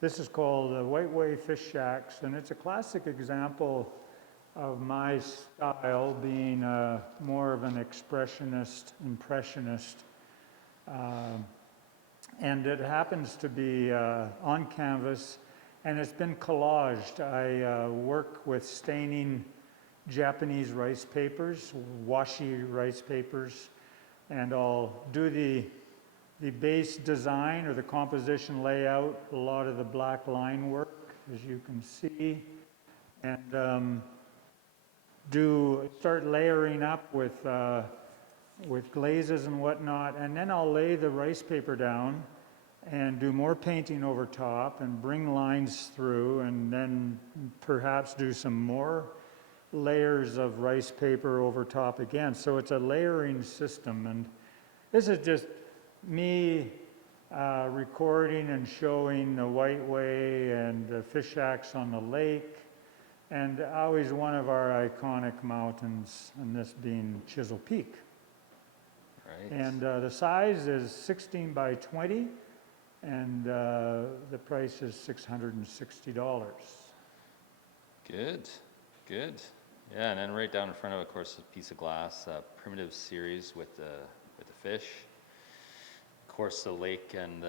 This is called Whiteway Fish Shacks, and it's a classic example of my style being more of an expressionist, impressionist. And it happens to be on canvas, and it's been collaged. I work with staining Japanese rice papers, washi rice papers, and I'll do the base design or the composition layout, a lot of the black line work, as you can see, and start layering up with glazes and whatnot, and then I'll lay the rice paper down and do more painting over top and bring lines through, and then perhaps do some more layers of rice paper over top again. So it's a layering system, and this is just me recording and showing the Whiteway and the fish shacks on the lake, and always one of our iconic mountains, and this being Chisel Peak. Right. And the size is 16 by 20, and the price is $660. Good, good. Yeah, and then right down in front of course, a piece of glass, primitive series with the fish. Of course, the lake and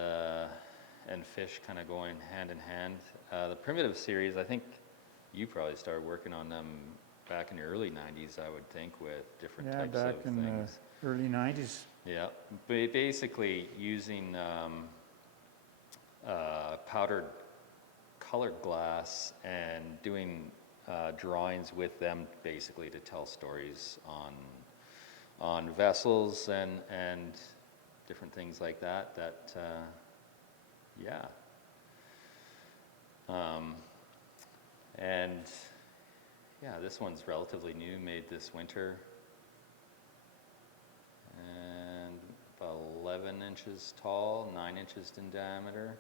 fish kind of going hand in hand. The primitive series, I think you probably started working on them back in the early 90s, I would think, with different types of things. Yeah, back in the early 90s. Yeah, but basically using powdered colored glass and doing drawings with them basically to tell stories on vessels and different things like that yeah. And yeah, this one's relatively new, made this winter, and about 11 inches tall, 9 inches in diameter,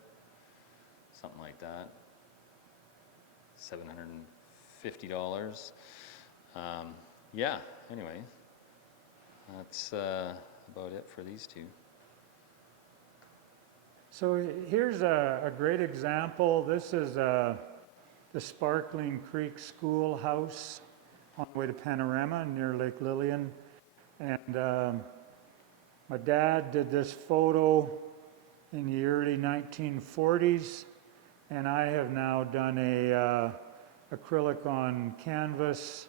something like that. $750. Yeah, anyway, that's about it for these two. So here's a great example. This is the Sparkling Creek Schoolhouse on the way to Panorama near Lake Lillian. And my dad did this photo in the early 1940s, and I have now done a acrylic on canvas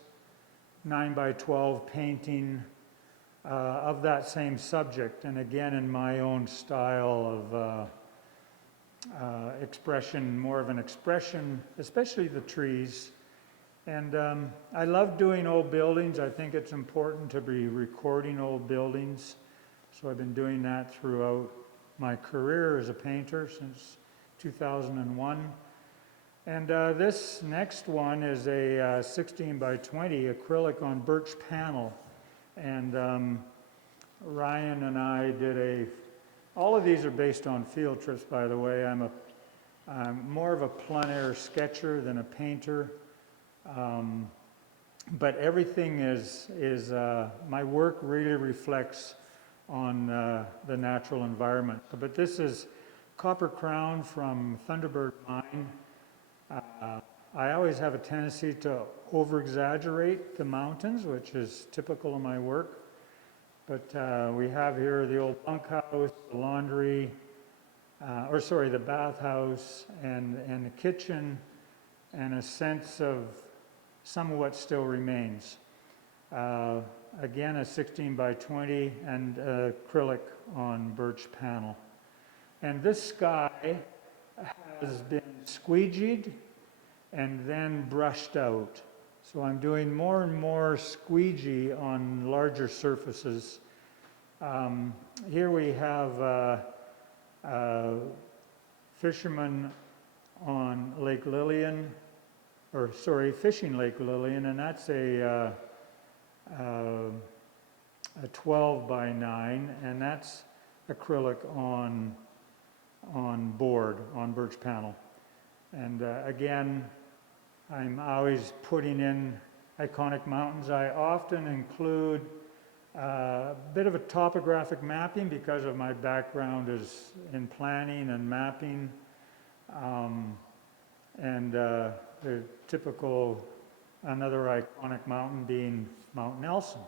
9 by 12 painting of that same subject, and again in my own style of expression, more of an expression, especially the trees. And I love doing old buildings. I think it's important to be recording old buildings. So I've been doing that throughout my career as a painter since 2001. And this next one is a 16 by 20 acrylic on birch panel. And Ryan and I did all of these are based on field trips, by the way. I'm more of a plein air sketcher than a painter. But everything my work really reflects on the natural environment. But this is Copper Crown from Thunderbird Mine. I always have a tendency to over-exaggerate the mountains, which is typical of my work. But we have here the old bunkhouse, the laundry, the bathhouse, and the kitchen, and a sense of some of what still remains. Again, a 16 by 20 and acrylic on birch panel. And this sky has been squeegeed and then brushed out. So I'm doing more and more squeegee on larger surfaces. Here we have fishermen on Lake Lillian, fishing Lake Lillian, and that's a 12 by 9, and that's acrylic on board, on birch panel. And again, I'm always putting in iconic mountains. I often include a bit of a topographic mapping because of my background is in planning and mapping. And the typical, another iconic mountain being Mount Nelson.